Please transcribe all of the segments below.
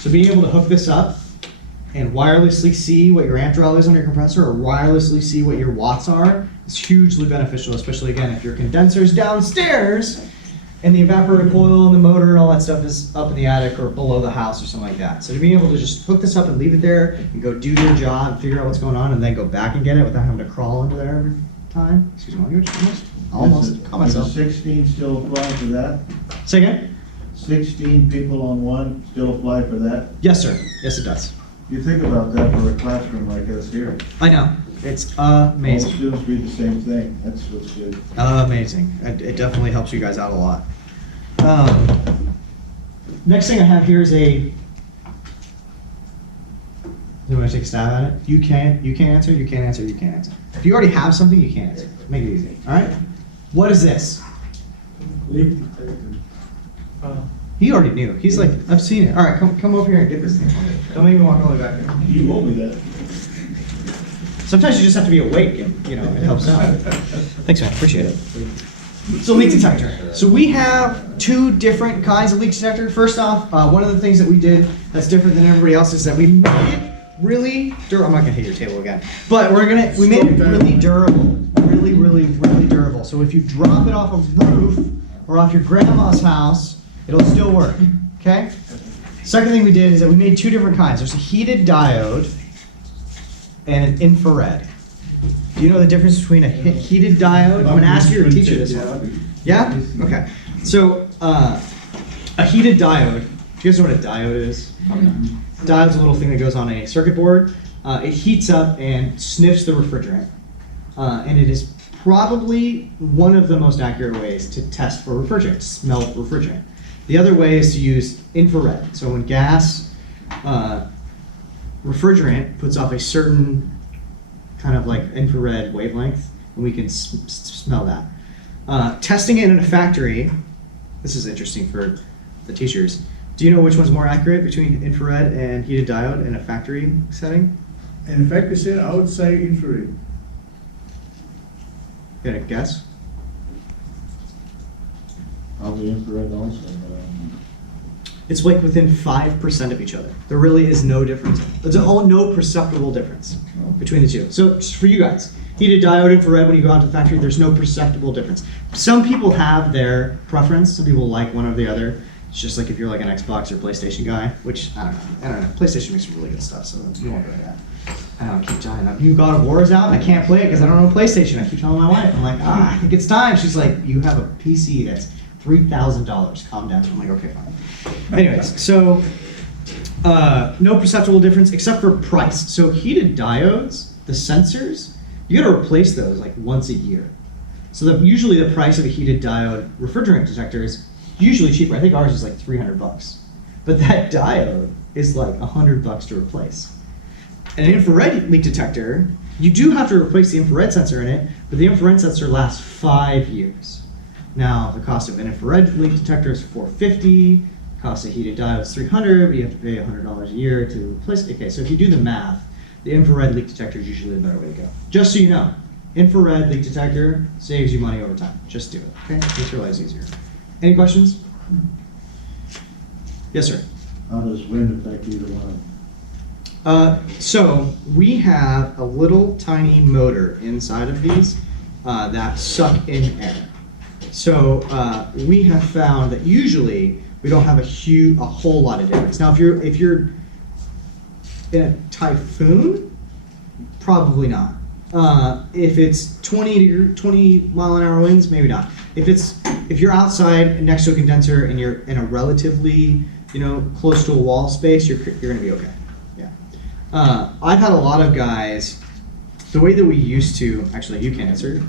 So being able to hook this up and wirelessly see what your amp draw is on your compressor or wirelessly see what your watts are is hugely beneficial, especially again if your condenser's downstairs and the evaporator coil and the motor and all that stuff is up in the attic or below the house or something like that. So to be able to just hook this up and leave it there and go do your job and figure out what's going on and then go back and get it without having to crawl into there every time. Excuse my language, almost. Call myself. Does 16 still apply for that? Say again? 16 people on one still apply for that? Yes, sir. Yes, it does. You think about that for a classroom like us here. I know. It's All amazing. students read the same thing. That's what's good. Amazing. It definitely helps you guys out a lot. Next thing I have here is a. Do you want to take a stab at it? You can't answer, you can't answer, you can't answer. If you already have something, you can't answer. Make it easy. All right? What is this? Leak detector. He already knew. He's like, I've seen it. All right, come over here and get this thing for me. Don't make me walk all the way back there. You owe me that. Sometimes you just have to be awake and, it helps out. Thanks, man. Appreciate it. So leak detector. So we have two different kinds of leak detector. First off, one of the things that we did that's different than everybody else is that we made it really durable. I'm not gonna hit your table again, but we made it really durable, really durable. So if you drop it off a roof or off your grandma's house, it'll still work. Okay. Second thing we did is that we made two different kinds. There's a heated diode and an infrared. Do you know the difference between a heated diode? I'm gonna ask your teacher this one. Yeah? Okay. So, a heated diode, do you guys know what a diode is? Diode's a little thing that goes on a circuit board. It heats up and sniffs the refrigerant. And it is probably one of the most accurate ways to test for refrigerant, to smell refrigerant. The other way is to use infrared. So when gas, refrigerant puts off a certain kind of like infrared wavelength, and we can smell that. Testing it in a factory, this is interesting for the teachers. Do you know which one's more accurate between infrared and heated diode in a factory setting? In fact, I would say infrared. You got a guess? Probably infrared also. It's like within 5% of each other. There really is no difference. There's no perceptible difference between the two. So just for you guys, heated diode, infrared, when you go out to the factory, there's no perceptible difference. Some people have their preference. Some people like one or the other. It's just like if you're like an Xbox or PlayStation guy, which I don't know. PlayStation makes some really good stuff, so you won't go to that. I don't keep telling them, new God of War is out and I can't play it because I don't own a PlayStation. I keep telling my wife, I'm like, I think it's time. She's like, you have a PC that's $3,000. Calm down. I'm like, okay, fine. Anyways, so no perceptible difference except for price. So heated diodes, the sensors, you got to replace those like once a year. So usually the price of a heated diode refrigerant detector is usually cheaper. I think ours is like $300. But that diode is like $100 to replace. An infrared leak detector, you do have to replace the infrared sensor in it, but the infrared sensor lasts 5 years. Now, the cost of an infrared leak detector is $450. The cost of a heated diode is $300, but you have to pay $100 a year to replace it. Okay, so if you do the math, the infrared leak detector is usually the better way to go. Just so you know, infrared leak detector saves you money over time. Just do it, okay? Makes your lives easier. Any questions? Yes, sir. How does wind affect either one? So we have a little tiny motor inside of these that suck in air. So we have found that usually we don't have a whole lot of difference. Now, if you're in a typhoon, probably not. If it's 20 mile an hour winds, maybe not. If you're outside next to a condenser and you're in a relatively close to a wall space, you're gonna be okay. Yeah. I've had a lot of guys. The way that we used to, actually, you can answer.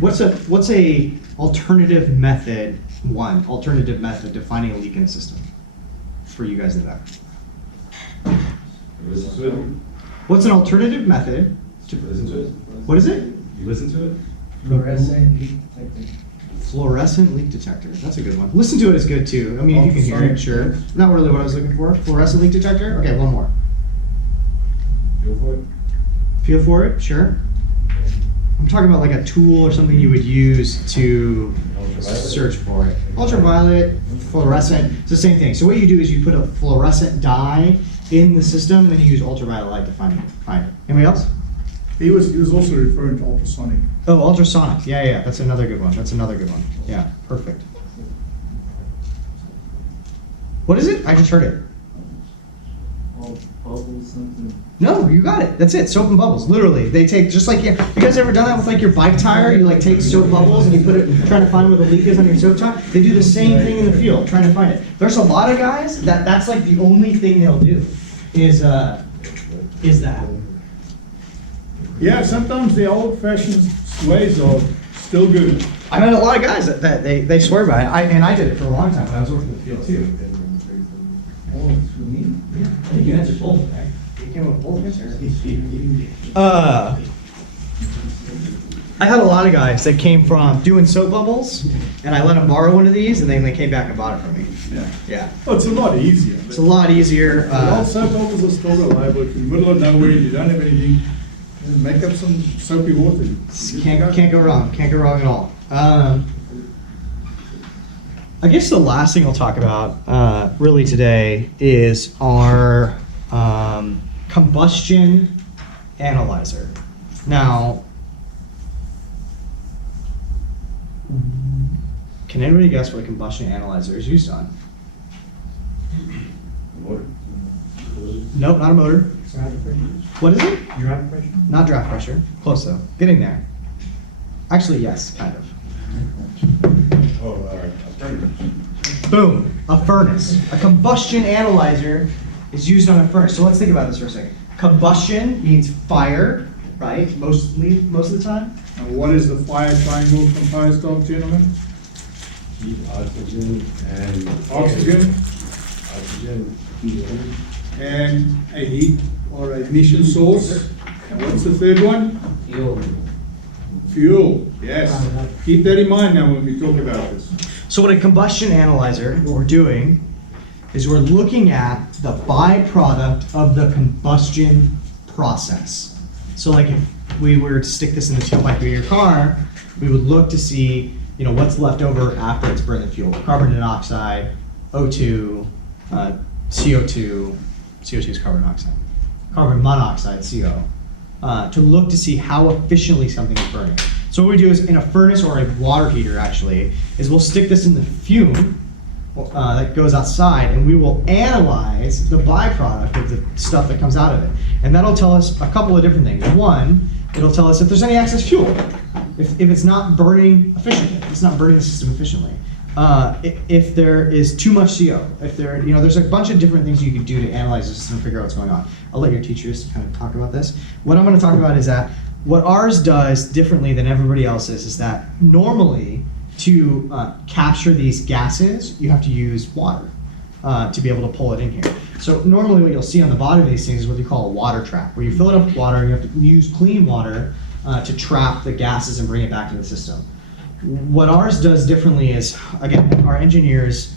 What's a alternative method to finding a leak in a system for you guys in the back? Listen to it. What's an alternative method Listen to it. What is it? You listen to it. Fluorescent leak detector. Fluorescent leak detector. That's a good one. Listen to it is good too. I mean, if you can hear it, sure. Not really what I was looking for. Fluorescent leak detector. Okay, one more. Feel for it. Feel for it, sure. I'm talking about like a tool or something you would use to search for it. Ultraviolet, fluorescent, it's the same thing. So what you do is you put a fluorescent dye in the system, and then you use ultraviolet light to find it. Anybody else? He was also referring to ultrasonic. Oh, ultrasonic. Yeah. That's another good one. Yeah, perfect. What is it? I just heard it. Bubbles, something. No, you got it. That's it. Soap and bubbles. Literally, they take just like you guys ever done that with like your bike tire? You like take soap bubbles and you put it, trying to find where the leak is on your soap tire. They do the same thing in the field, trying to find it. There's a lot of guys that's like the only thing they'll do is that. Yeah, sometimes the old-fashioned ways are still good. I met a lot of guys that they swear by it. And I did it for a long time when I was working in the field too. Oh, for me? I think you answered both, right? You came up with both answers. I had a lot of guys that came from doing soap bubbles, and I let them borrow one of these, and then they came back and bought it from me. Yeah. Oh, it's a lot easier. It's a lot easier. The old soap bubbles are still reliable. If you're in the middle of nowhere, you don't have anything, just make up some soapy water. Can't go wrong. Can't go wrong at all. I guess the last thing I'll talk about really today is our combustion analyzer. Now, can anybody guess what a combustion analyzer is used on? Motor. Nope, not a motor. What is it? Draft pressure? Not draft pressure. Close though. Getting there. Actually, yes, kind of. Oh, a furnace. Boom, a furnace. A combustion analyzer is used on a furnace. So let's think about this for a second. Combustion means fire, right? Most of the time. And what is the fire triangle composed of, gentlemen? Heat, oxygen, and. Oxygen Oxygen. and a heat or an ignition source. And what's the third one? Fuel, yes. Keep that in mind now when we talk about this. So what a combustion analyzer, what we're doing is we're looking at the byproduct of the combustion process. So like if we were to stick this in the tailpipe of your car, we would look to see, what's left over after it's burned the fuel. Carbon dioxide, O2, CO2 is carbon dioxide, carbon monoxide, CO, to look to see how efficiently something is burning. So what we do is in a furnace or a water heater actually, is we'll stick this in the fume that goes outside, and we will analyze the byproduct of the stuff that comes out of it. And that'll tell us a couple of different things. One, it'll tell us if there's any excess fuel, if it's not burning efficiently, if it's not burning the system efficiently. If there is too much CO, if there's a bunch of different things you can do to analyze the system and figure out what's going on. I'll let your teachers kind of talk about this. What I'm going to talk about is that what ours does differently than everybody else's is that normally to capture these gases, you have to use water to be able to pull it in here. So normally what you'll see on the bottom of these things is what you call a water trap, where you fill it up with water and you have to use clean water to trap the gases and bring it back to the system. What ours does differently is, again, our engineers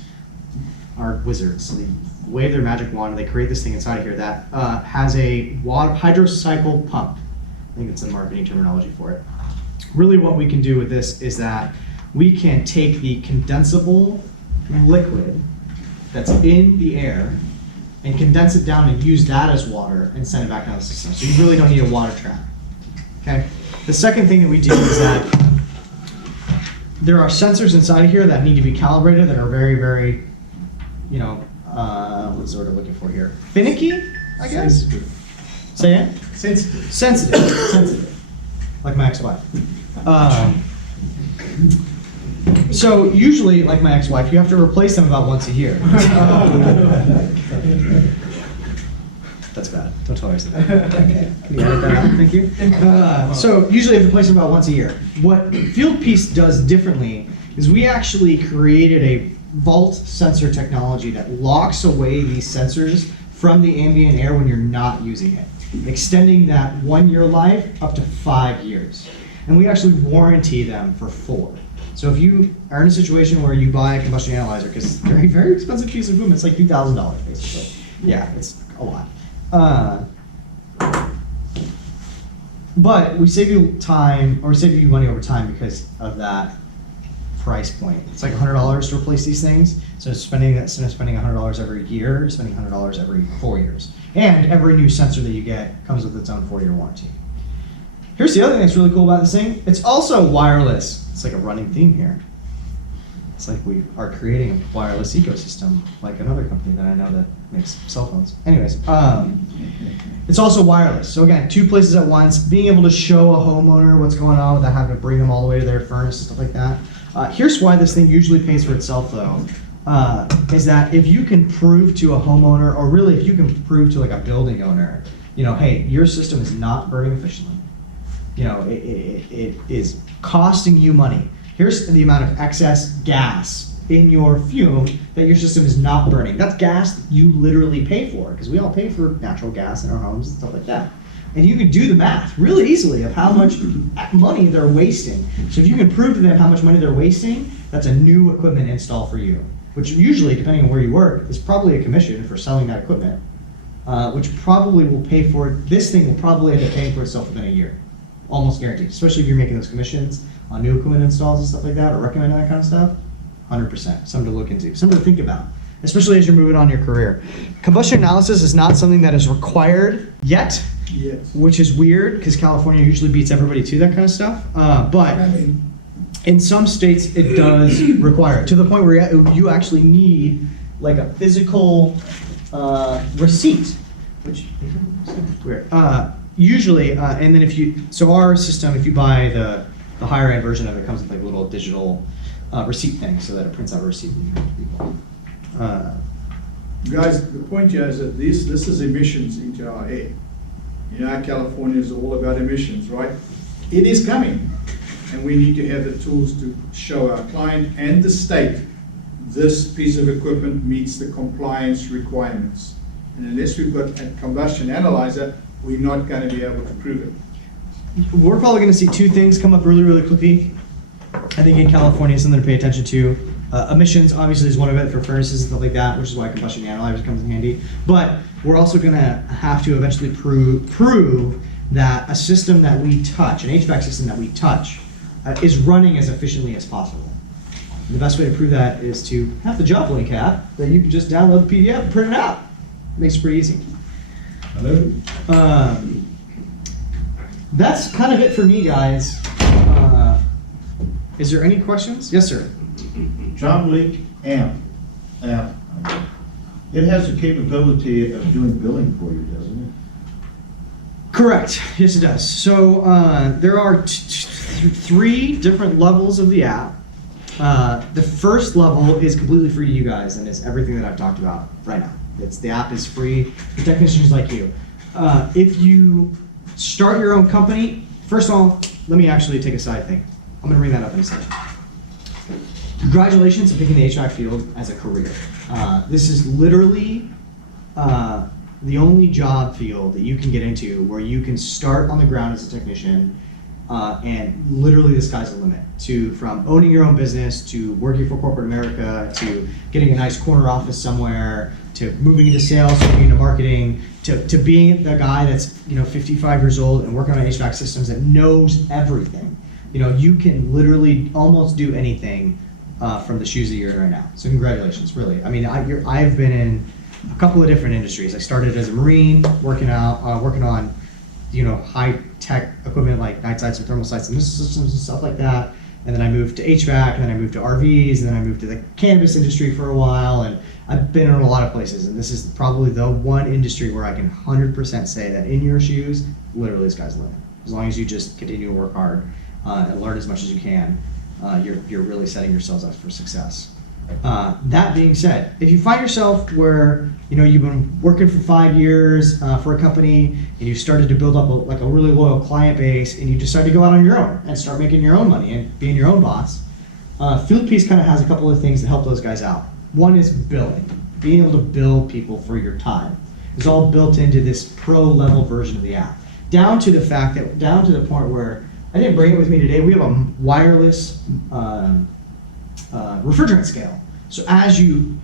are wizards. So they wave their magic wand and they create this thing inside of here that has a hydrocycle pump. I think it's the marketing terminology for it. Really what we can do with this is that we can take the condensable liquid that's in the air and condense it down and use that as water and send it back down the system. So you really don't need a water trap. Okay. The second thing that we do is that there are sensors inside of here that need to be calibrated that are very, very, what's the word I'm looking for here? Finicky, I guess? Sensitive. Say it? Sensitive. Sensitive. Like my ex-wife. So usually, like my ex-wife, you have to replace them about once a year. That's bad. Don't tell her I said that. Can you edit that out? Thank you. So usually you have to replace them about once a year. What Fieldpiece does differently is we actually created a vault sensor technology that locks away these sensors from the ambient air when you're not using it, extending that 1 year life up to 5 years. And we actually warranty them for 4. So if you are in a situation where you buy a combustion analyzer, because it's a very, very expensive piece of equipment, it's like $2,000 basically. Yeah, it's a lot. But we save you time, or we save you money over time because of that price point. It's like $100 to replace these things. So spending $100 every year, spending $100 every 4 years. And every new sensor that you get comes with its own 4-year warranty. Here's the other thing that's really cool about this thing. It's also wireless. It's like a running theme here. It's like we are creating a wireless ecosystem, like another company that I know that makes cell phones. Anyways, it's also wireless. So again, 2 places at once, being able to show a homeowner what's going on without having to bring them all the way to their furnace and stuff like that. Here's why this thing usually pays for itself though, is that if you can prove to a homeowner, or really if you can prove to like a building owner, you know, hey, your system is not burning efficiently. You know, it is costing you money. Here's the amount of excess gas in your fume that your system is not burning. That's gas that you literally pay for, because we all pay for natural gas in our homes and stuff like that. And you can do the math really easily of how much money they're wasting. So if you can prove to them how much money they're wasting, that's a new equipment install for you, which usually, depending on where you work, is probably a commission for selling that equipment, which probably will pay for it. This thing will probably end up paying for itself within a year. Almost guaranteed, especially if you're making those commissions on new equipment installs and stuff like that, or recommending that kind of stuff. 100%, something to look into, something to think about, especially as you're moving on in your career. Combustion analysis is not something that is required yet, Yes. which is weird because California usually beats everybody to that kind of stuff. But I mean, in some states, it does require it, to the point where you actually need like a physical receipt, which weird. Usually, and then so our system, if you buy the higher end version of it, comes with like a little digital receipt thing, so that it prints out a receipt when you have people. guys, the point here is that this is emissions into our air. You know, California is all about emissions, right? It is coming, and we need to have the tools to show our client and the state this piece of equipment meets the compliance requirements. And unless we've got a combustion analyzer, we're not going to be able to prove it. We're probably going to see 2 things come up really, really quickly. I think in California, something to pay attention to. Emissions, obviously, is one of it for furnaces and stuff like that, which is why combustion analyzer comes in handy. But we're also going to have to eventually prove that a system that we touch, an HVAC system that we touch, is running as efficiently as possible. And the best way to prove that is to have the job link app that you can just download the PDF and print it out. Makes it pretty easy. Hello? That's kind of it for me, guys. Is there any questions? Yes, sir. Job Link app. It has the capability of doing billing for you, doesn't it? Correct. Yes, it does. So there are 3 different levels of the app. The first level is completely free to you guys, and it's everything that I've talked about right now. The app is free for technicians like you. If you start your own company, first of all, let me actually take a side thing. I'm going to bring that up in a second. Congratulations on picking the HVAC field as a career. This is literally the only job field that you can get into where you can start on the ground as a technician, and literally the sky's the limit. From owning your own business, to working for corporate America, to getting a nice corner office somewhere, to moving into sales, to moving into marketing, to being the guy that's 55 years old and working on HVAC systems that knows everything. You can literally almost do anything from the shoes that you're in right now. So congratulations, really. I mean, I've been in a couple of different industries. I started as a Marine, working on high tech equipment like night sites and thermal sites and missile systems and stuff like that. And then I moved to HVAC, and then I moved to RVs, and then I moved to the cannabis industry for a while. And I've been in a lot of places, and this is probably the one industry where I can 100% say that in your shoes, literally the sky's the limit. As long as you just continue to work hard and learn as much as you can, you're really setting yourselves up for success. That being said, if you find yourself where you've been working for 5 years for a company, and you started to build up a really loyal client base, and you decide to go out on your own and start making your own money and being your own boss, Fieldpiece kind of has a couple of things to help those guys out. One is billing, being able to bill people for your time. It's all built into this pro level version of the app, down to the point where I didn't bring it with me today. We have a wireless refrigerant scale. So as you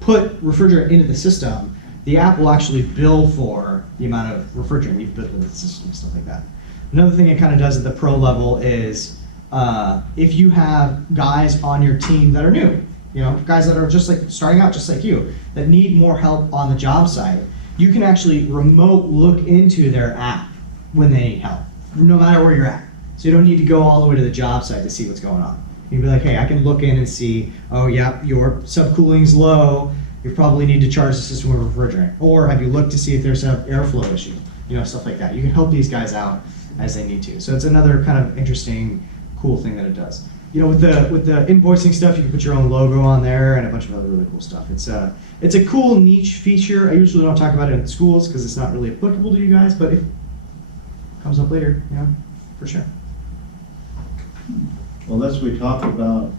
put refrigerant into the system, the app will actually bill for the amount of refrigerant you've put into the system and stuff like that. Another thing it kind of does at the pro level is if you have guys on your team that are new, guys that are just like starting out, just like you, that need more help on the job site, you can actually remote look into their app when they need help, no matter where you're at. So you don't need to go all the way to the job site to see what's going on. You can be like, hey, I can look in and see, oh yeah, your subcooling's low, you probably need to charge the system with refrigerant. Or have you looked to see if there's an airflow issue, stuff like that. You can help these guys out as they need to. So it's another kind of interesting, cool thing that it does. With the invoicing stuff, you can put your own logo on there and a bunch of other really cool stuff. It's a cool niche feature. I usually don't talk about it in schools because it's not really applicable to you guys, but it comes up later, for sure. Well, let's we talk about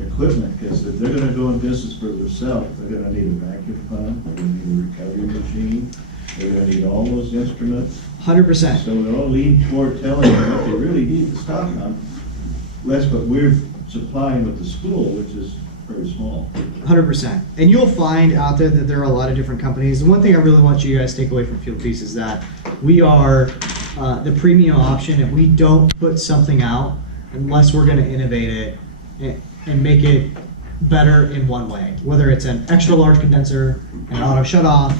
equipment, because if they're gonna go in business for themselves, they're gonna need a vacuum pump, they're gonna need a recovery machine, they're gonna need all those instruments. 100%. So it all leads toward telling them what they really need to stock on. That's what we're supplying with the school, which is very small. 100%. And you'll find out there that there are a lot of different companies. And one thing I really want you guys to take away from Fieldpiece is that we are the premium option, and we don't put something out unless we're going to innovate it and make it better in one way. Whether it's an extra large condenser, an auto shut off,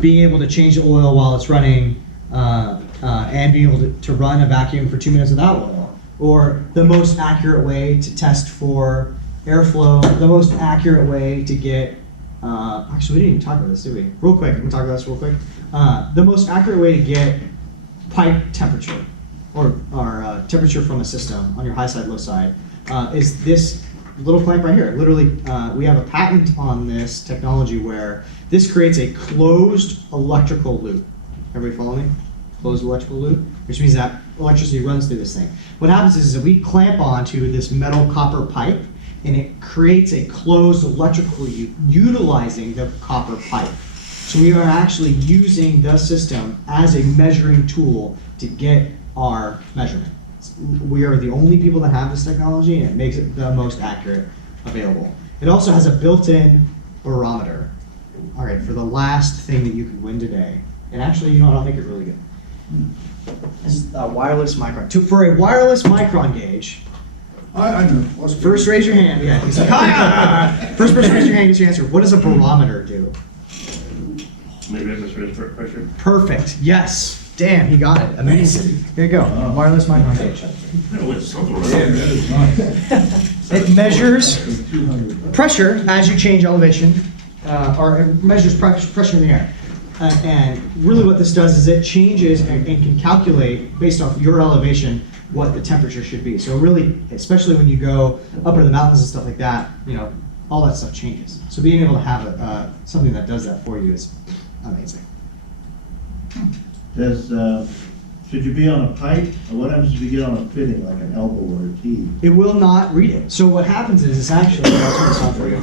being able to change the oil while it's running, and being able to run a vacuum for 2 minutes without oil. Or the most accurate way to test for airflow, the most accurate way to get, actually we didn't even talk about this, did we? Real quick, can we talk about this real quick? The most accurate way to get pipe temperature, or temperature from a system on your high side, low side, is this little clamp right here. Literally, we have a patent on this technology where this creates a closed electrical loop. Everybody follow me? Closed electrical loop, which means that electricity runs through this thing. What happens is that we clamp onto this metal copper pipe, and it creates a closed electrical loop utilizing the copper pipe. So we are actually using the system as a measuring tool to get our measurement. We are the only people that have this technology, and it makes it the most accurate available. It also has a built-in barometer. All right, for the last thing that you could win today, and actually, I'll make it really good. It's a wireless micron. For a wireless micron gauge, I know. first raise your hand. Yeah, he's like, first person raise your hand gets your answer. What does a barometer do? Maybe I just raised pressure. Perfect. Yes. Damn, he got it. Amazing. Here you go. Wireless micron gauge. It measures pressure as you change elevation, or it measures pressure in the air. And really what this does is it changes and can calculate, based off your elevation, what the temperature should be. So really, especially when you go up into the mountains and stuff like that, all that stuff changes. So being able to have something that does that for you is amazing. Should you be on a pipe, or what happens if you get on a fitting, like an elbow or a T? It will not read it. So what happens is, it's actually, I'll turn this on for you.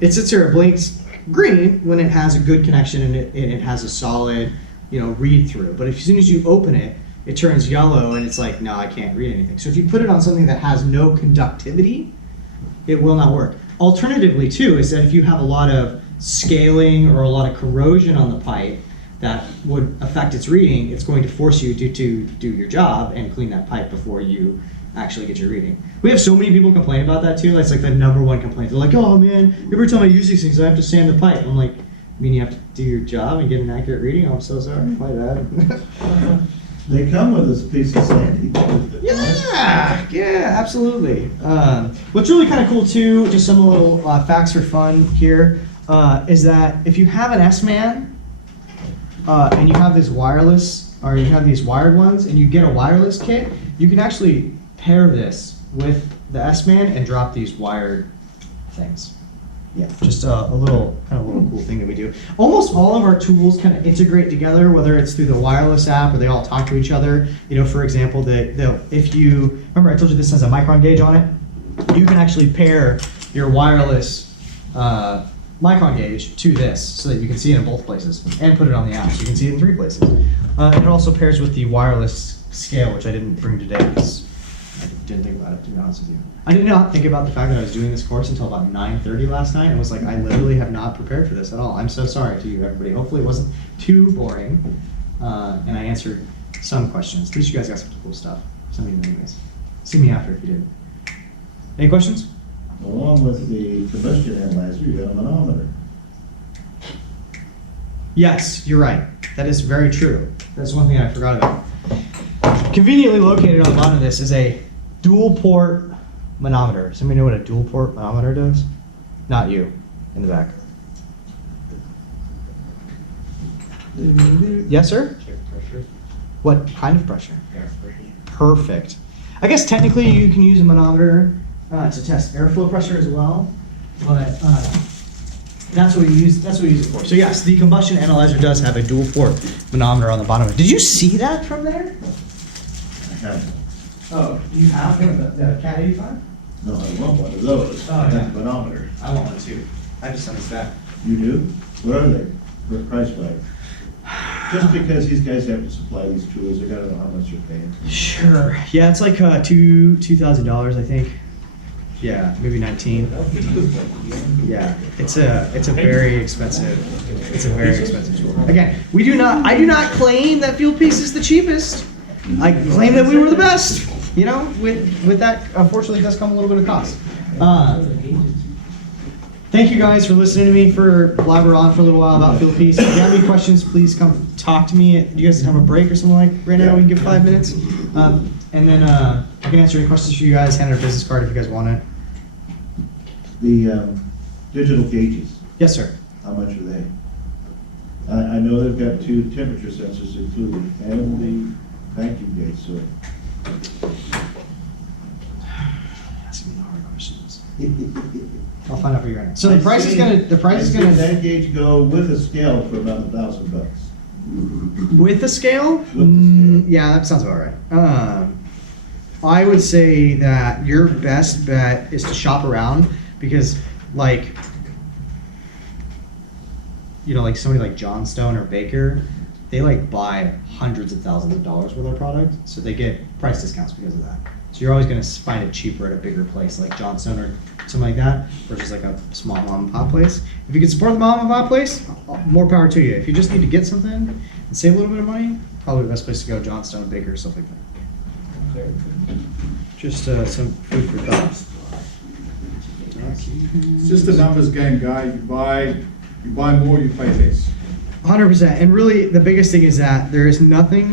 It sits here, it blinks green when it has a good connection and it has a solid, read through. But as soon as you open it, it turns yellow and it's like, no, I can't read anything. So if you put it on something that has no conductivity, it will not work. Alternatively, too, is that if you have a lot of scaling or a lot of corrosion on the pipe that would affect its reading, it's going to force you to do your job and clean that pipe before you actually get your reading. We have so many people complain about that too. It's like the #1 complaint. They're like, oh man, every time I use these things, I have to sand the pipe. I'm like, you mean you have to do your job and get an accurate reading? Oh, I'm so sorry. My bad. They come with this piece of sand. Yeah, absolutely. What's really kind of cool too, just some little facts for fun here, is that if you have an S-Man and you have this wireless, or you have these wired ones, and you get a wireless kit, you can actually pair this with the S-Man and drop these wired things. Yeah, just a little cool thing that we do. Almost all of our tools kind of integrate together, whether it's through the wireless app or they all talk to each other. For example, if you remember, I told you this has a micron gauge on it. You can actually pair your wireless micron gauge to this so that you can see it in both places, and put it on the app so you can see it in 3 places. It also pairs with the wireless scale, which I didn't bring today because I didn't think about it, to be honest with you. I did not think about the fact that I was doing this course until about 9:30 last night. I was like, I literally have not prepared for this at all. I'm so sorry to you, everybody. Hopefully it wasn't too boring, and I answered some questions. At least you guys got some cool stuff. Some of you anyways. See me after if you didn't. Any questions? Along with the combustion analyzer, you got a manometer. Yes, you're right. That is very true. That's one thing I forgot about. Conveniently located on the bottom of this is a dual port manometer. Somebody know what a dual port manometer does? Not you, in the back. Yes, sir? Check pressure, What kind of pressure? air pressure. Perfect. I guess technically you can use a manometer to test airflow pressure as well, but that's what we use. That's what we use it for. So yes, the combustion analyzer does have a dual port manometer on the bottom of it. Did you see that from there? I have, Oh, you have one of the Cat 85? no, I want one of those. Oh, yeah. Manometer. I want one too. I just understand. You do? What are they? For price wise? Just because these guys have to supply these tools, I gotta know how much you're paying. Sure. Yeah, it's like $2,000, I think. Yeah, maybe 19. Yeah, it's a very expensive tool. Again, I do not claim that Fieldpiece is the cheapest. I claim that we were the best. You know, with that, unfortunately, it does come a little bit of cost. Thank you guys for listening to me for blabber on for a little while about Fieldpiece. If you have any questions, please come talk to me. Do you guys have a break or something like right now? We can give 5 minutes. And then I can answer any questions for you guys, hand out a business card if you guys want it. The digital gauges, Yes, sir. how how much are they? I know they've got 2 temperature sensors included and the vacuum gauge, so. Asking me hard questions. I'll find out for you right now. So the price is gonna, I've seen that gauge go with a scale for about $1,000. with the scale? With the scale. Yeah, that sounds about right. I would say that your best bet is to shop around because, like, you know, like somebody like Johnstone or Baker, they like buy hundreds of thousands of dollars worth of product, so they get price discounts because of that. So you're always gonna find it cheaper at a bigger place like Johnstone or something like that versus like a small mom and pop place. If you can support the mom and pop place, more power to you. If you just need to get something and save a little bit of money, probably the best place to go, Johnstone, Baker, stuff like that. Just some food for thought. It's just a numbers game, guy. You buy more, you pay less. 100%. And really, the biggest thing is that there is nothing